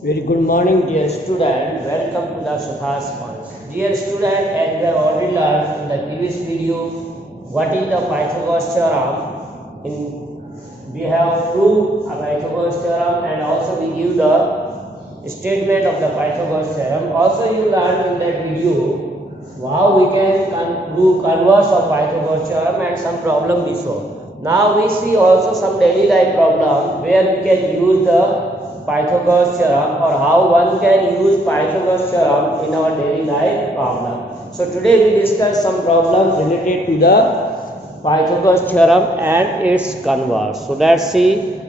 Very good morning, dear student. Welcome to the Sutha's Course. Dear student, as we have already learned in the previous video, what is the Pythagoras theorem? We have proved a Pythagoras theorem and also we give the statement of the Pythagoras theorem. Also, you learned in that video how we can prove converse of Pythagoras theorem and some problem we solve. Now we see also some daily life problem where we can use the Pythagoras theorem or how one can use Pythagoras theorem in our daily life problem. So today we discuss some problems related to the Pythagoras theorem and its converse. So let's see.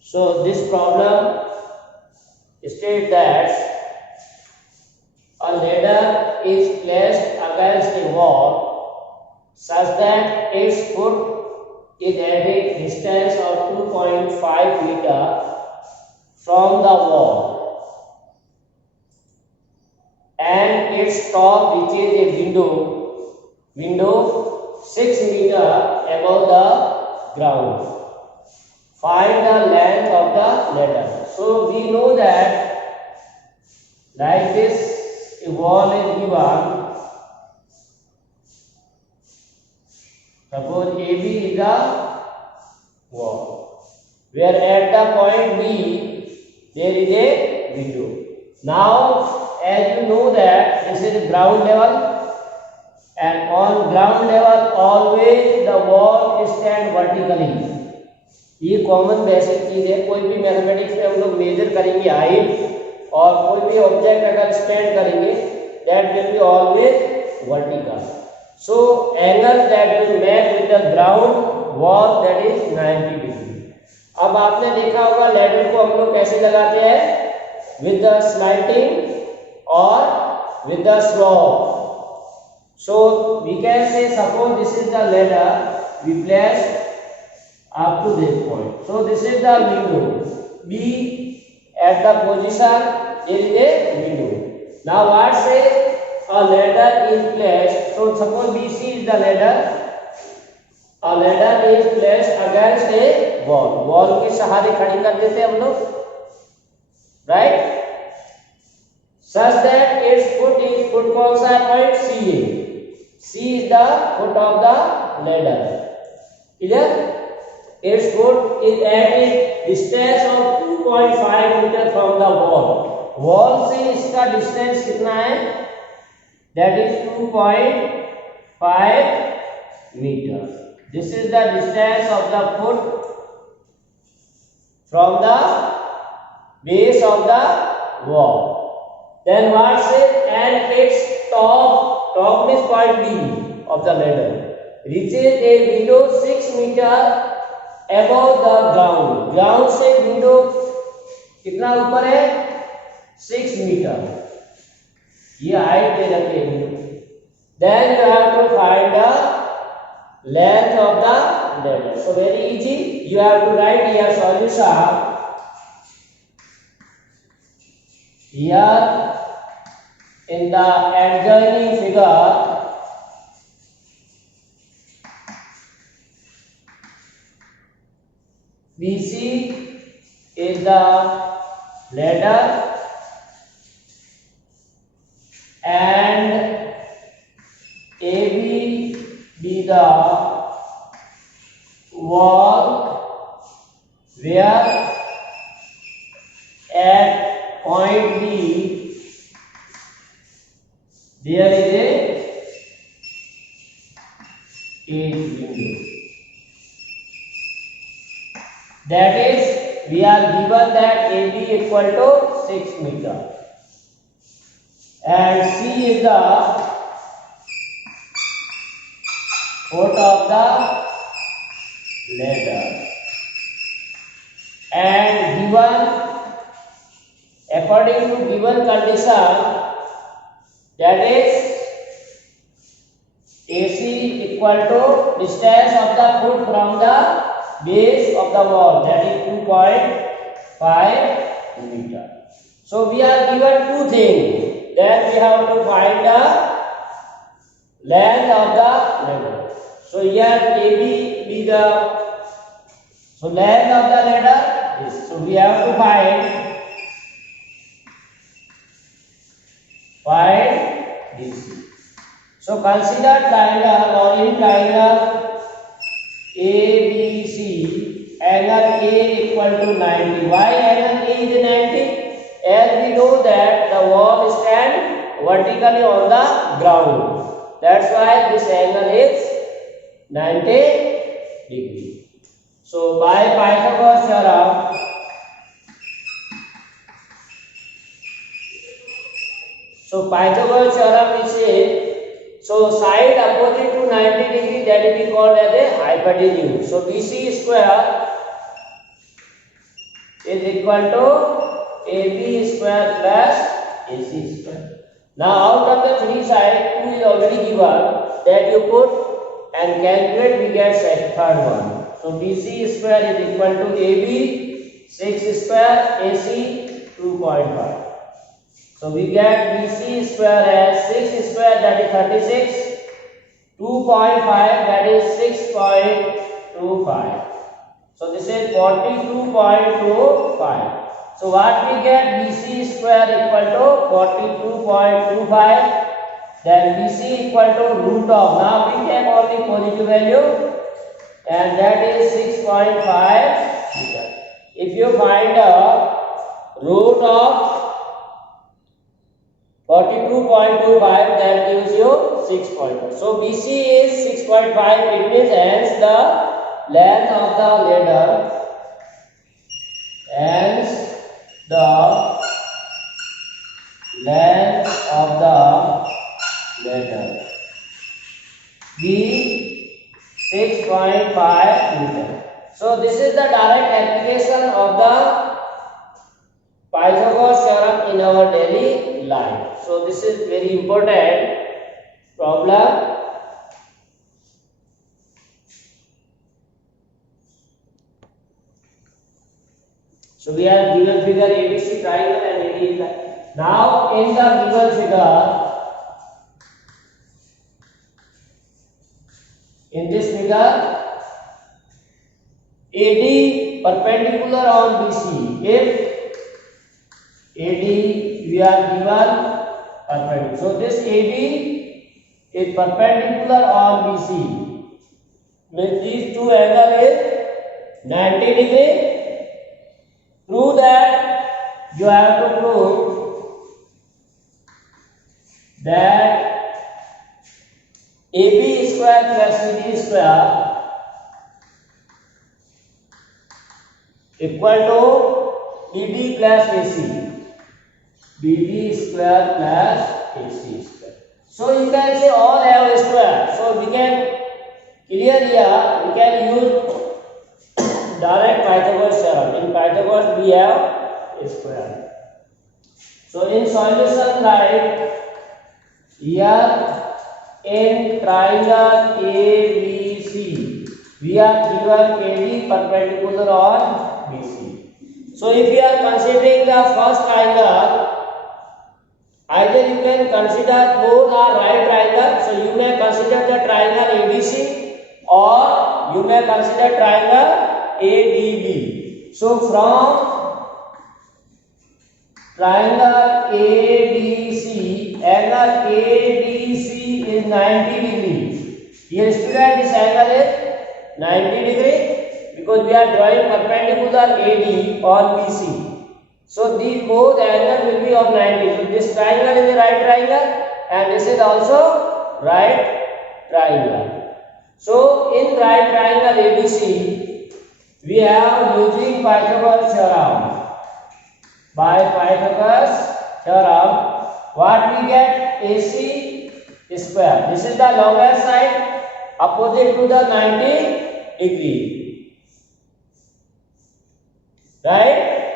So this problem states that a ladder is placed against a wall such that its foot is at a distance of 2.5 meter from the wall and its top reaches a window 6 meter above the ground. Find the length of the ladder. So we know that like this a wall is given. Suppose AB is the wall, where at the point B there is a window. Now, as you know that this is ground level, and on ground level always the wall stand vertically. ये common basic चीज है. कोई भी mathematics में हम लोग major करेंगे height और कोई भी ऑब्जेक्ट अगर स्टैंड करेंगे that will be always vertical. So angle that will match with the ground wall that is 90 degree. अब आपने देखा होगा लैडर को हम लोग कैसे लगाते हैं, with the slanting or with the slope. So we can say suppose this is the ladder we place up to this point. So this is the window. B at the position there is a window. Now what say a ladder is placed. So suppose BC is the ladder. A ladder is placed against a wall. Wall के सहारे खड़ी कर देते हैं हम लोग, right? Such that its foot कौन सा है पॉइंट C है. C is the foot of the ladder. Clear? Its foot is at a distance of 2.5 meter from the wall. Wall से इसका distance कितना है? That is 2.5 meter. This is the distance of the foot from the base of the wall. Then what says, and its top means point B of the ladder reaches a window 6 meter above the ground. Ground से window कितना ऊपर है? 6 meter. ये height दे रखी है. Then you have to find the length of the ladder. So very easy. You have to write here solution. Here in the adjoining figure, BC is the ladder and AB be the wall where at point B there is a window. That is, we are given that AB equal to 6 meter. And C is the foot of the ladder. And given, according to given condition, that is AC equal to distance of the foot from the base of the wall, that is 2.5 meter. So we are given two things. Then we have to find the length of the ladder. So here AB be the So length of the ladder is, so we have to find BC. So consider triangle, or in triangle ABC, angle A equal to 90. Why angle A is 90? As we know that the wall stands vertically on the ground. That's why this angle is 90 degree. So by Pythagoras theorem, Pythagoras theorem is say, so side opposite to 90 degree, that will be called as a hypotenuse. So BC square is equal to AB square plus AC square. Now out of the three sides, 2 is already given, that you put and calculate, we get third one. So BC square is equal to AB 6 square, AC 2.5. So we get BC square as 6 square, that is 36, 2.5, that is 6.25. So this is 42.25. So what we get, BC square equal to 42.25. Then BC equal to root of, now we take only positive value, and that is 6.5 meter. If you find a root of 42.25, that gives you 6.5. So BC is 6.5. It means hence the length of the ladder, hence the length of the ladder be 6.5 meter. So this is the direct application of the Pythagoras theorem in our daily life. So this is very important problem. So we have given figure ABC triangle and AD line. Now in the given figure, in this figure, AD perpendicular on BC. If AD we are given perpendicular, so this AD is perpendicular on BC. Means these two angles is 90 degree. Prove that, you have to prove that AB square plus CD square equal to BD plus AC. BD square plus AC square. So you can say all have a square. So we can clear here, we can use direct Pythagoras theorem. In Pythagoras we have a square. So in solution, write here in triangle ABC we are given AD perpendicular on BC. So if we are considering the first triangle, either you can consider both are right triangle. So you may consider the triangle ABC, or you may consider triangle ADB. So from triangle ADC, angle ADC is 90 degree. Here student, this angle is 90 degree because we are drawing perpendicular AD on BC. So these both angles will be of 90. So this triangle is a right triangle and this is also right triangle. So in right triangle ABC, we have using Pythagoras theorem. By Pythagoras theorem, what we get? AC square. This is the longer side opposite to the 90 degree. Right?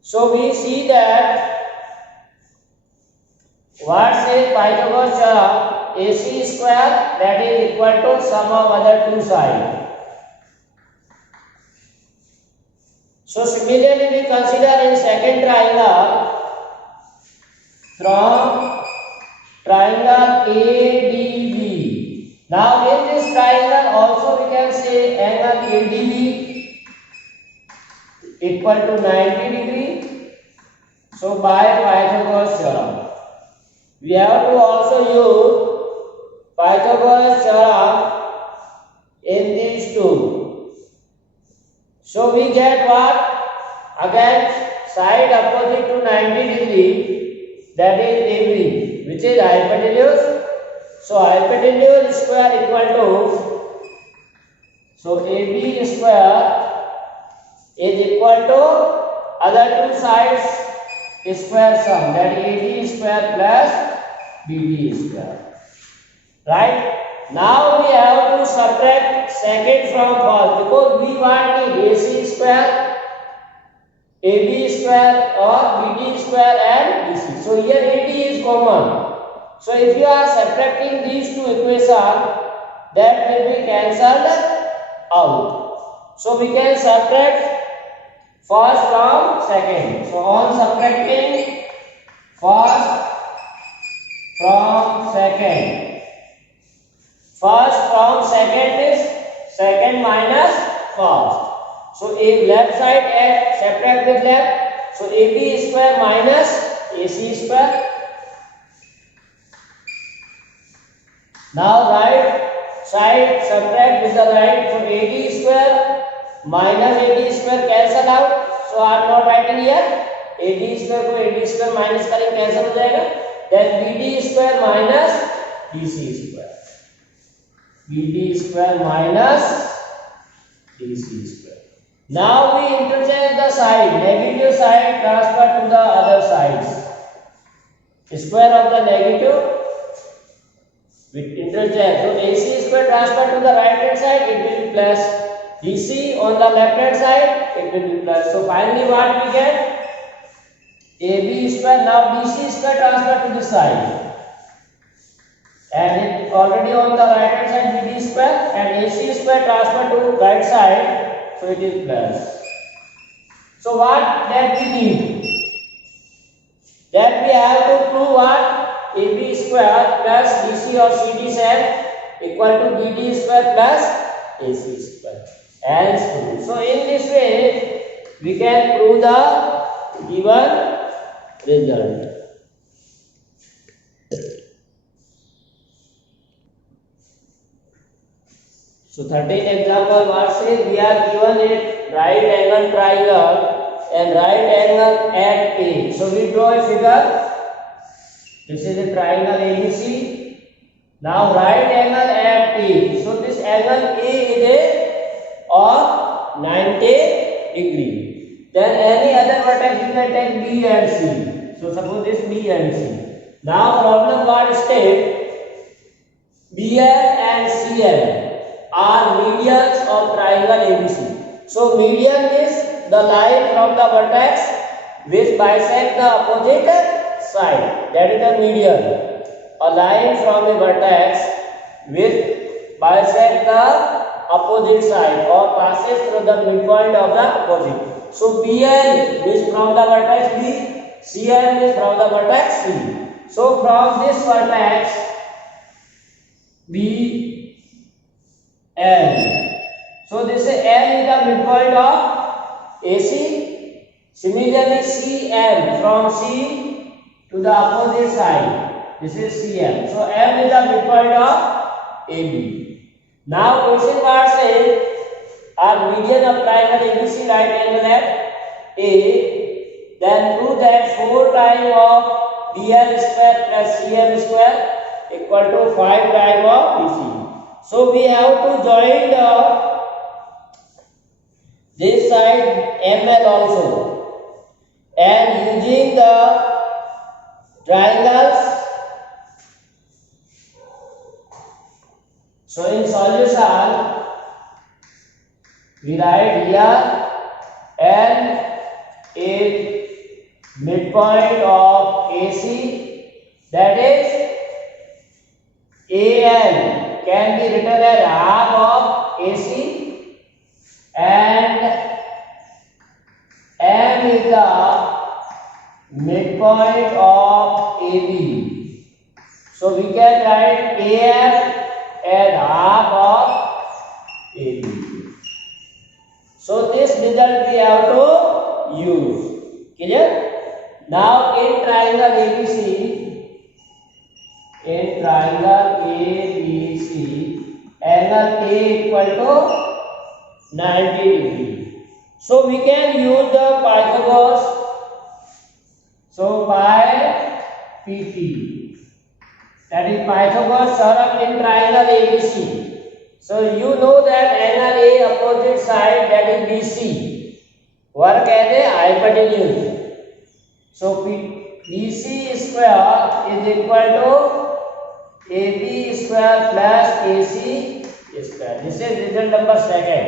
So we see that what says Pythagoras theorem? AC square, that is equal to sum of other two sides. So similarly we consider in second triangle, from triangle ADB. Now in this triangle also we can say angle ADB equal to 90 degree. So by Pythagoras theorem, we have to also use Pythagoras theorem in these two. So we get what? Again, side opposite to 90 degree, that is AB, which is hypotenuse. So hypotenuse square equal to, so AB square is equal to other two sides square sum, that is AD square plus BD square. Right? Now we have to subtract second from first, because we want the AC square, AB square or BD square and DC. So here AD is common. So if you are subtracting these two equations, that will be cancelled out. So we can subtract first from second. So on subtracting first from second, first from second is second minus first. So if left side subtract with left, so AB square minus AC square. Now right side subtract with the right, so AD square minus AD square cancel out. So I am not writing here, AD square को AD square minus करेंगे cancel हो जाएगा. Then BD square minus DC square, BD square minus DC square. Now we interchange the side, negative side transfer to the other sides. Square of the negative with interchange. So AC square transfer to the right hand side, it will be plus. DC on the left hand side, it will be plus. So finally what we get? AB square, now DC square transfer to this side. And it already on the right hand side BD square, and AC square transfer to right side, so it is plus. So what that we need? That we have to prove what? AB square plus DC or CD square equal to BD square plus AC square. And so in this way we can prove the given result. So 13th example, what says we are given a right angle triangle and right angle at A. So we draw a figure. This is a triangle ABC. Now right angle at A. So this angle A is a or 90 degree. Then any other vertex you can take B and C. So suppose this B and C. Now problem what state? BL and CL are medians of triangle ABC. So median is the line from the vertex which bisect the opposite side. That is the median. A line from a vertex which bisect the opposite side or passes through the midpoint of the opposite. So BL is from the vertex B, CL is from the vertex C. So from this vertex BL, so this is L is the midpoint of AC. Similarly CM from C to the opposite side, this is CM. So M is the midpoint of AB. Now question part says are median of triangle ABC right angle at A, then prove that 4 times of BL square plus CM square equal to 5 times of BC. So we have to join this side ML also, and using the triangles. So in solution we write here L is midpoint of AC, that is AL can be written as half of AC, and M is the midpoint of AB. So we can write AF as half of AB. So this result we have to use. Clear? Now in triangle ABC, angle A equal to 90 degree. So we can use the Pythagoras. So by PT, that is Pythagoras theorem in triangle ABC. So you know that angle A opposite side, that is BC, work as a hypotenuse. So BC square is equal to AB square plus AC square. This is result number second.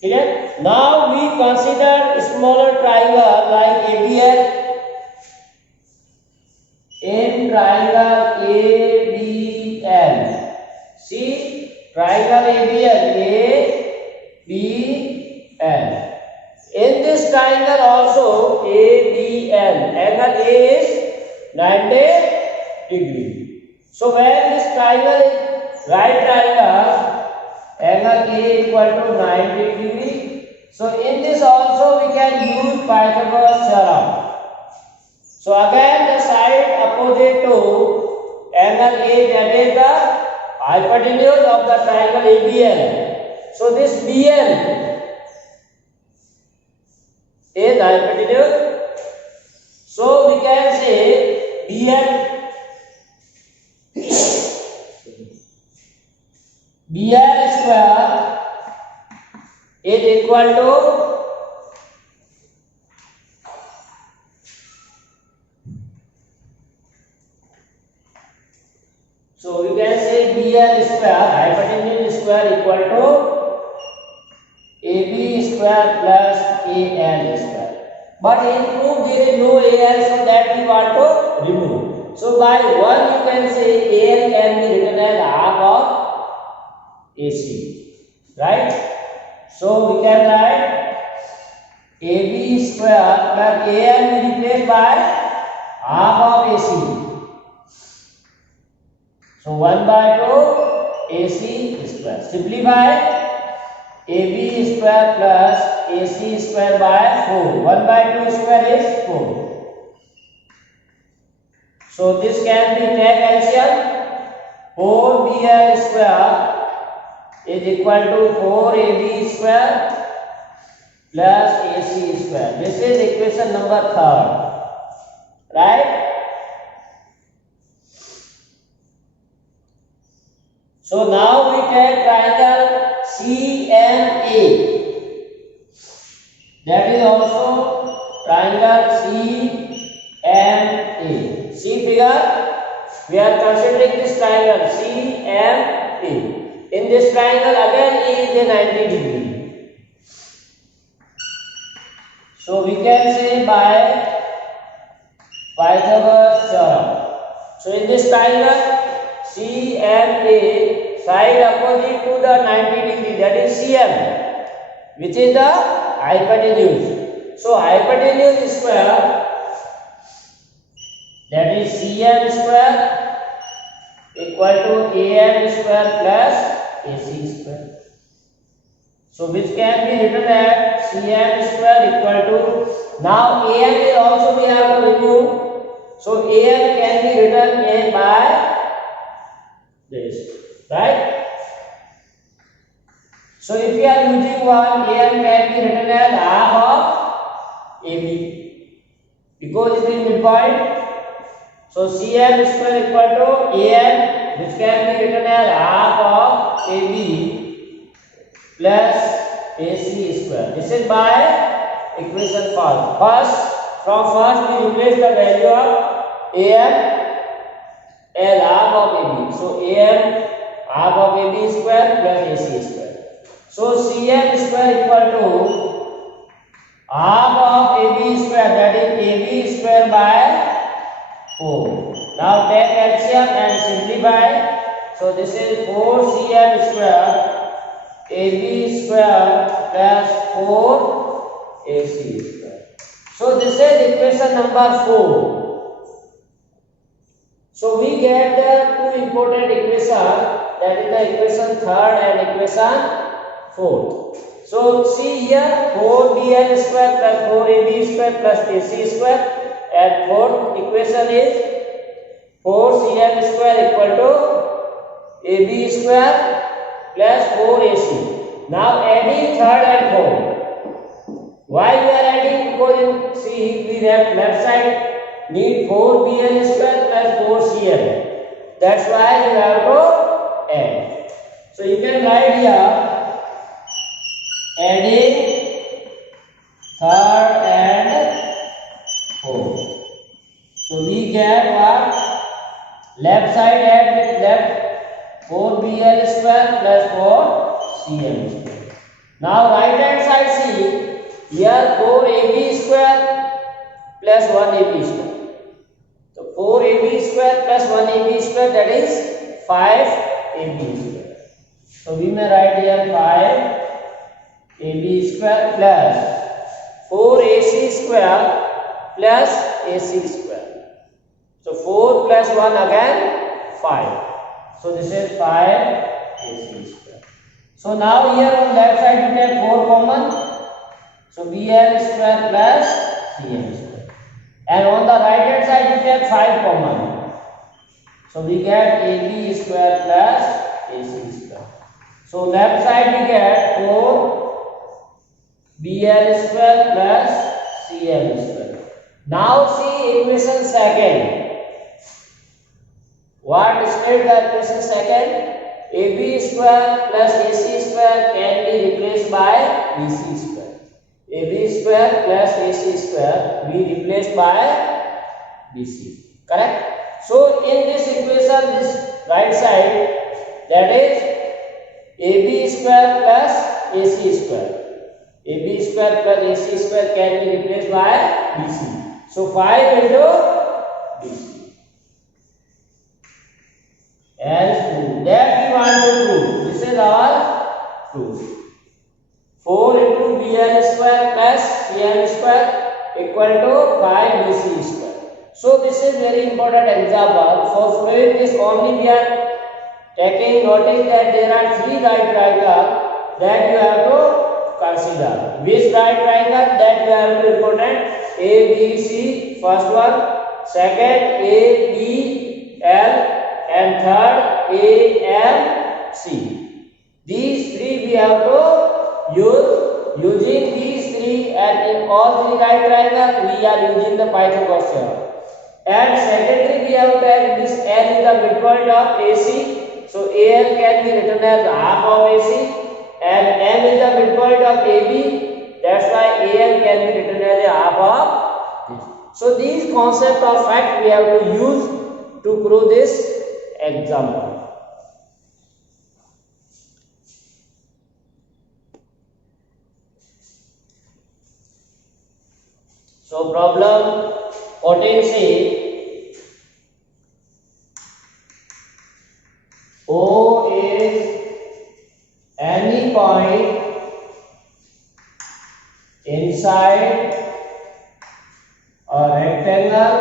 Clear? Now we consider smaller triangle like ABL. In triangle ABL, see triangle ABL. In this triangle also ABL, angle A is 90 degree. So when this triangle is right triangle, angle A equal to 90 degree. So in this also we can use Pythagoras theorem. So again the side opposite to angle A, that is the hypotenuse of the triangle ABL. So this BL is hypotenuse. So we can say BL square is equal to BL square, hypotenuse square equal to AB square plus AL square. But in proof there is no AL, so that we want to remove. So by 1 you can say AL can be written as half of AC. Right? So we can write AB square plus AL will be replaced by half of AC. So 1 by 2 AC square. Simplify. AB square plus AC square by 4. 1 by 2 square is 4. So this can be take LCM. 4BL square is equal to 4AB square plus AC square. This is equation number 3. Right? So now we take triangle CMA. That is also triangle CMA. See figure? We are considering this triangle CMA. In this triangle again A is a 90 degree. So we can say by Pythagoras theorem. So in this triangle CMA, side opposite to the 90 degree, that is CM, which is the hypotenuse. So hypotenuse square, that is CM square equal to AM square plus AC square. So which can be written as CM square equal to, now AM is also we have to remove. So AM can be written as by this, right? So if we are using one, AM can be written as half of AB because it is midpoint. So CM square equal to AM, which can be written as half of AB plus AC square. This is by equation first. From first we replace the value of AM as half of AB. So AM half of AB square plus AC square. So CM square equal to half of AB square, that is AB square by 4. Now take LCM and simplify. So this is 4CM square AB square plus 4 AC square. So this is equation number 4. So we get the two important equations. that is the equation third and equation fourth. So see here 4bl square plus 4ab square plus ac square, and fourth equation is 4cl square equal to ab square plus 4ac. Now adding third and fourth. Why we are adding? Because in see we have left side need 4bl square plus 4cl. That's why you have to add. So you can write here adding third and fourth. So we get what? Left side add with left 4bl square plus 4cl square. Now right hand side see here 4ab square plus 1ab square. So 4ab square plus 1ab square, that is 5ab square. So we may write here 5ab square plus 4ac square plus ac square. So 4 plus 1 again 5. So this is 5ac square. So now here on left side we get 4 common. So bl square plus cl square. And on the right hand side we get 5 common. So we get ab square plus ac square. So left side we get 4 bl square plus cl square. Now see equation second. What state the equation second? ab square plus ac square can be replaced by bc square. ab square plus ac square be replaced by bc. Correct? So in this equation, this right side, that is ab square plus ac square. ab square plus ac square can be replaced by bc. So 5 into bc. Else 2. That we want to prove. This is our proof. 4 into bl square plus cl square equal to 5 bc square. So this is very important example. For proving this only we are taking notice that there are 3 right triangles that you have to consider. Which right triangle? That you have to important a b c, first one, second a b l, and third a m c. These 3 we have to using these 3, and in all 3 right triangles we are using the Pythagoras theorem. And secondly we have to add this L is the midpoint of AC, so AL can be written as half of AC, and M is the midpoint of AB, that's why AL can be written as a half of this. So these concept of fact we have to use to prove this example. So problem 14 says O is any point inside a rectangle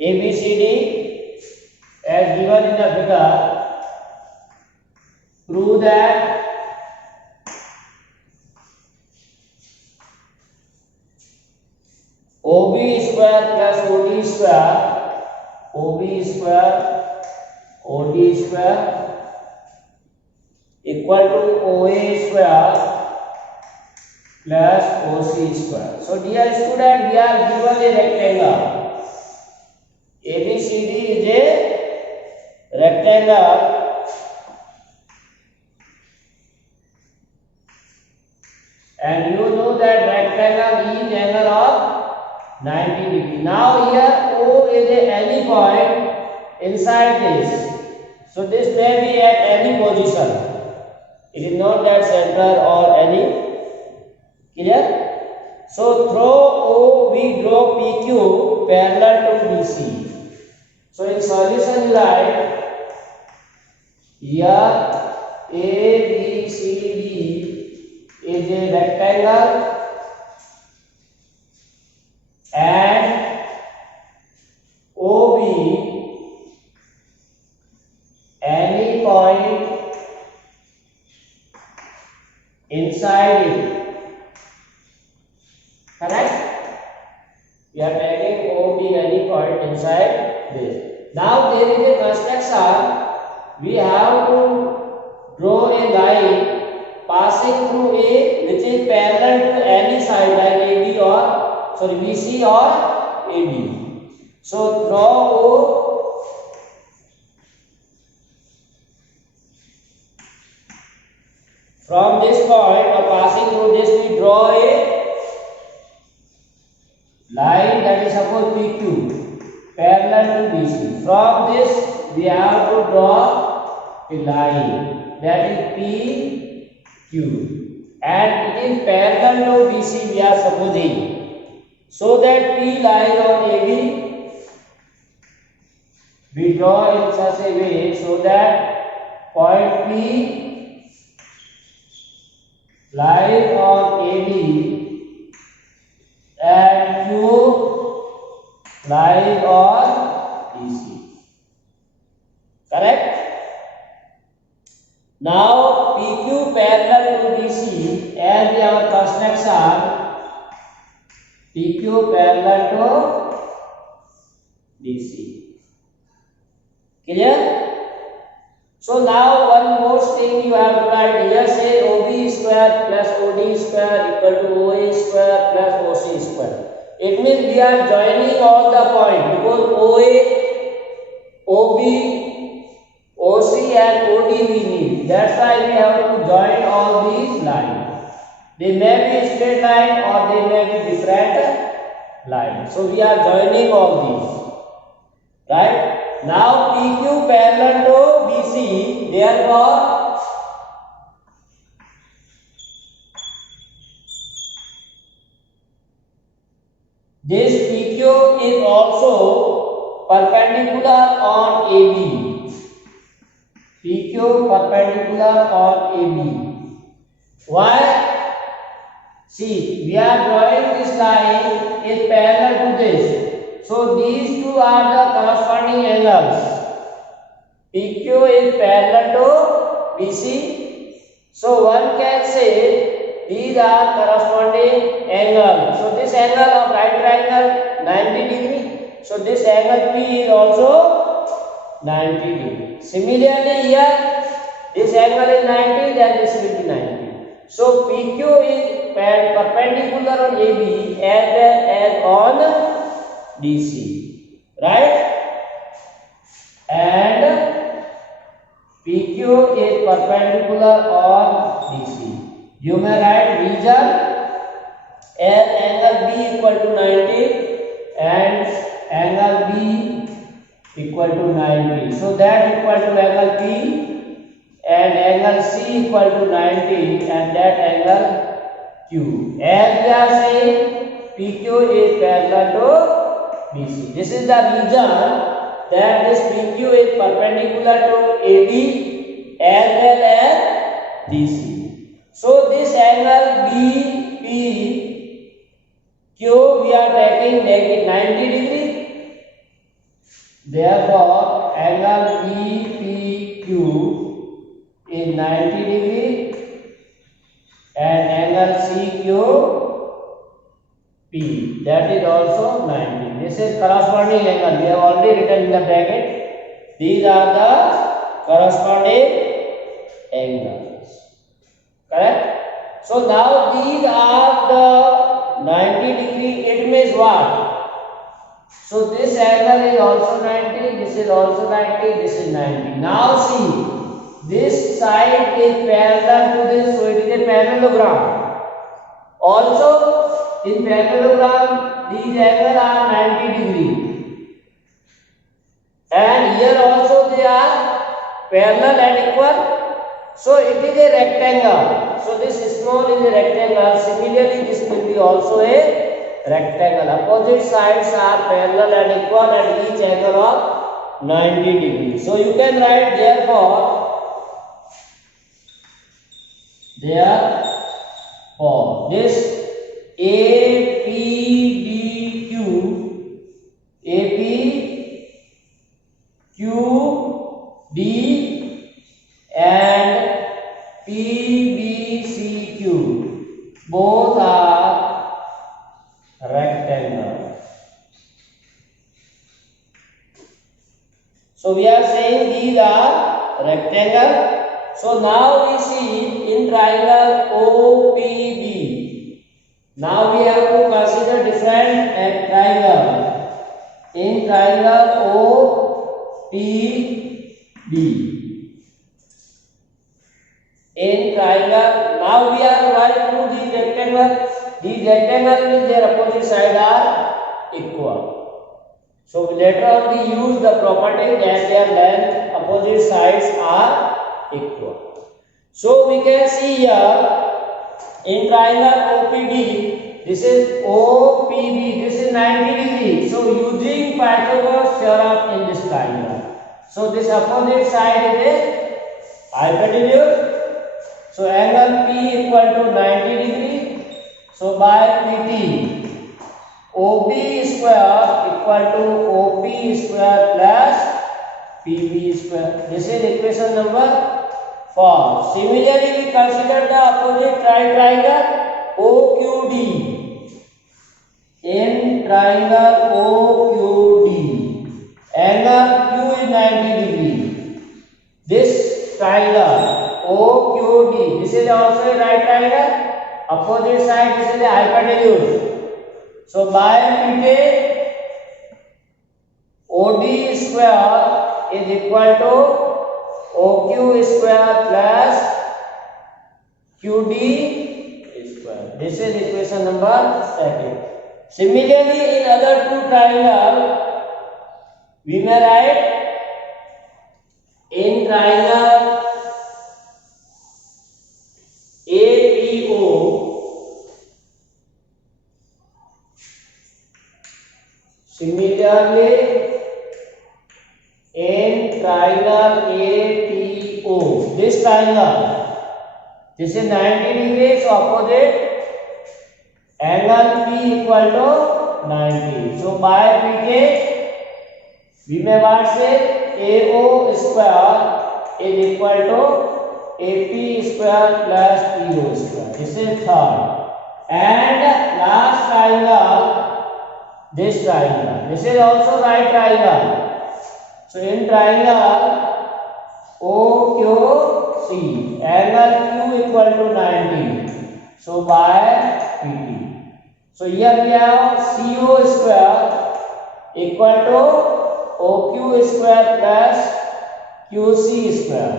ABCD as given in the figure. Prove that OB square plus OD square, OB square, OD square equal to OA square plus OC square. So dear student, we are given a rectangle. ABCD is a rectangle and you know that rectangle is angle of 90 degree. Now here O is any point inside this. So this may be at any position. It is not that center or any. Clear? So through O we draw PQ parallel to BC. So in solution you write here ABCD is a rectangle and OB We are taking O being any point inside this. Now there is a construction. We have to draw a line passing through A which is parallel to any side like AB or BC or AB. So draw O from this point or passing through this. We draw a line that is suppose PQ parallel to BC. From this we have to draw a line that is PQ and it is parallel to BC we are supposing. So that P lies on AB, we draw in such a way so that point P lies on AB and Q lies on BC. Correct? Now PQ parallel to BC as our construction. PQ parallel to BC. Clear? So now one more thing you have to write here. Say OB square plus OD square equal to OA square plus OC square. It means we are joining all the points because OA, OB, OC and OD we need. That's why we have to join all these lines. They may be straight line or they may be different lines. So we are joining all these. Right? Now PQ parallel to BC. Therefore, this PQ is also perpendicular on AB. PQ perpendicular on AB. Why? See, we are drawing this line is parallel to this. So these two are the corresponding angles. PQ is parallel to BC. So one can say these are corresponding angles. So this angle of right triangle 90 degree. So this angle P is also 90 degree. Similarly here this angle is 90, then this will be 90. So PQ is perpendicular on AB as well as on DC, right? And PQ is perpendicular on DC. You may write region as angle B equal to 90 and angle B equal to 90. So that equal to angle P and angle C equal to 90 and that angle Q. As we are saying, PQ is parallel to BC. This is the region that this PQ is perpendicular to AB as well as DC. So this angle BPQ we are taking negative 90 degree. Therefore, angle BPQ is 90 degree and angle CQP that is also 90. This is corresponding angle. We have already written in the bracket. These are the corresponding angles. Correct? So now these are the 90 degree. It means what? So this angle is also 90. This is also 90. This is 90. Now see. This side is parallel to this, so it is a parallelogram. Also, in parallelogram, these angles are 90 degree. And here also they are parallel and equal. So it is a rectangle. So this small is a rectangle. Similarly, this will be also a rectangle. Opposite sides are parallel and equal at each angle of 90 degrees. So you can write therefore this APQD and PBCQ both are rectangle. So we are saying these are rectangle. So now we see in triangle OPB. Now we have to consider different triangle. In triangle OPB. In triangle, now we are going to these rectangle. These rectangle means their opposite side are equal. So later on we use the property that their length opposite sides are equal. So we can see here in triangle OPB, this is OPB, this is 90 degrees. So using Pythagoras theorem in this triangle. So this opposite side is hypotenuse. So angle P equal to 90 degree. So by PT, OB square equal to OP square plus PB square. This is equation number 4. Similarly, we consider the opposite triangle OQD. In triangle OQD, angle Q is 90 degree. This triangle OQD, this is also a right triangle. Opposite side, this is a hypotenuse. So by PT, OD square is equal to OQ square plus QD square. This is equation number 2. Similarly, in other two triangles, we may write in triangle APO. Similarly, in triangle APO, this triangle, this is 90 degrees opposite, angle P equal to 90. So by PK, we may say AO square is equal to AP square plus PO square. This is third. And last triangle, this triangle. This is also right triangle. So in triangle OQC, angle Q equal to 90. So by PT. So here we have CO square equal to OQ square plus QC square.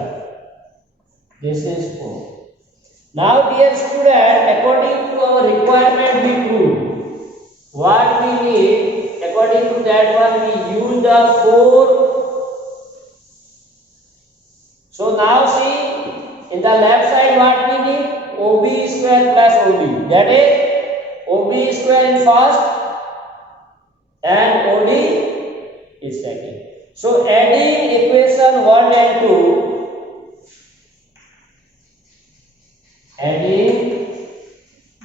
This is 4. Now dear student, according to our requirement we prove what we need. According to that one we use the 4. So now see in the left side what we need, OB square plus OD, that is OB square in first and OD is second. So adding equation 1 and 2, adding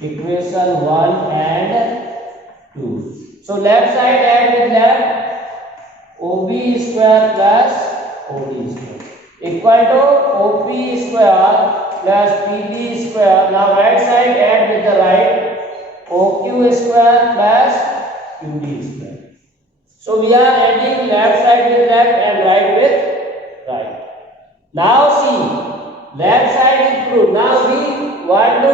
equation 1 and 2. So left side add with left, OB square plus OD square equal to OP square plus PB square. Now right side add with the right, OQ square plus QD square. So we are adding left side with left and right with right. Now see, left side is proved. Now we want to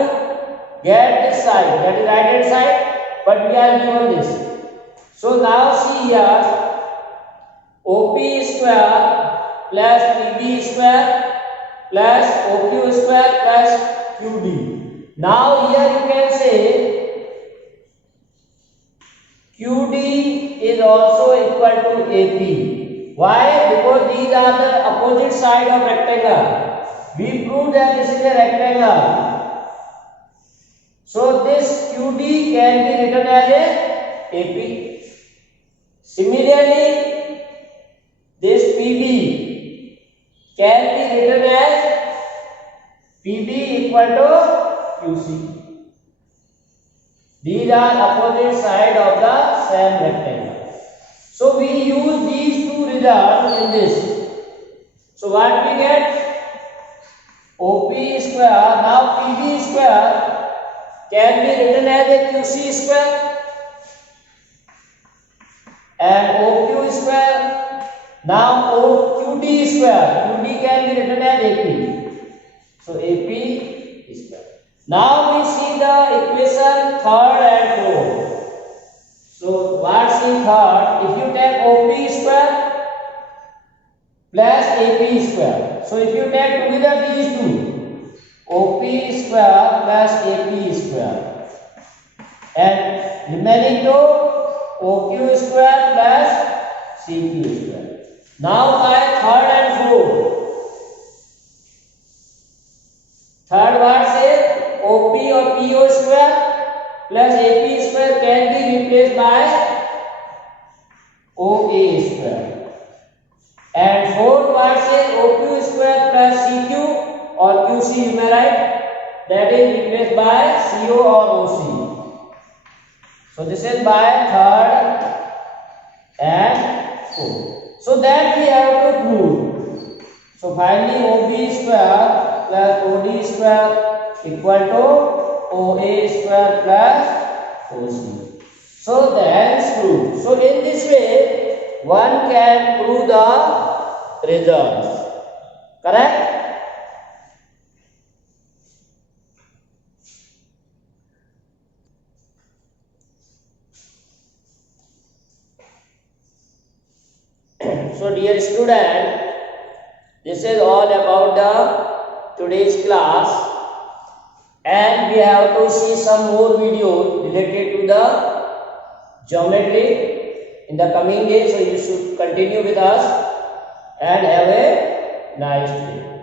get this side, that is right hand side, but we are given this. So now see here, OP square plus PB square plus OQ square plus QD. Now here you can say QD is also equal to AP. Why? Because these are the opposite side of rectangle. We proved that this is a rectangle. So this QD can be written as a AP. Similarly, this PB can be written as PB equal to QC. These are opposite side of the same rectangle. So we use these two results in this. So what we get? OP square. Now PB square can be written as a QC square and OQ square. Now 2d square. 2d can be written as AP. So AP square. Now we see the equation third and fourth. So what's in third? If you take OP square plus AP square. So if you take together these two, OP square plus AP square, and remaining to OQ square plus CQ square. Now by third and fourth. Third what says OP or PO square plus AP square can be replaced by OA square. And fourth what says OQ square plus CQ or QC, you may write, that is replaced by CO or OC. So this is by third and fourth. So that we have to prove. So finally OB square plus OD square equal to OA square plus OC. So that's proof. So in this way one can prove the results. Correct? So dear student, this is all about the today's class, and we have to see some more videos related to the geometry in the coming days. So you should continue with us and have a nice day.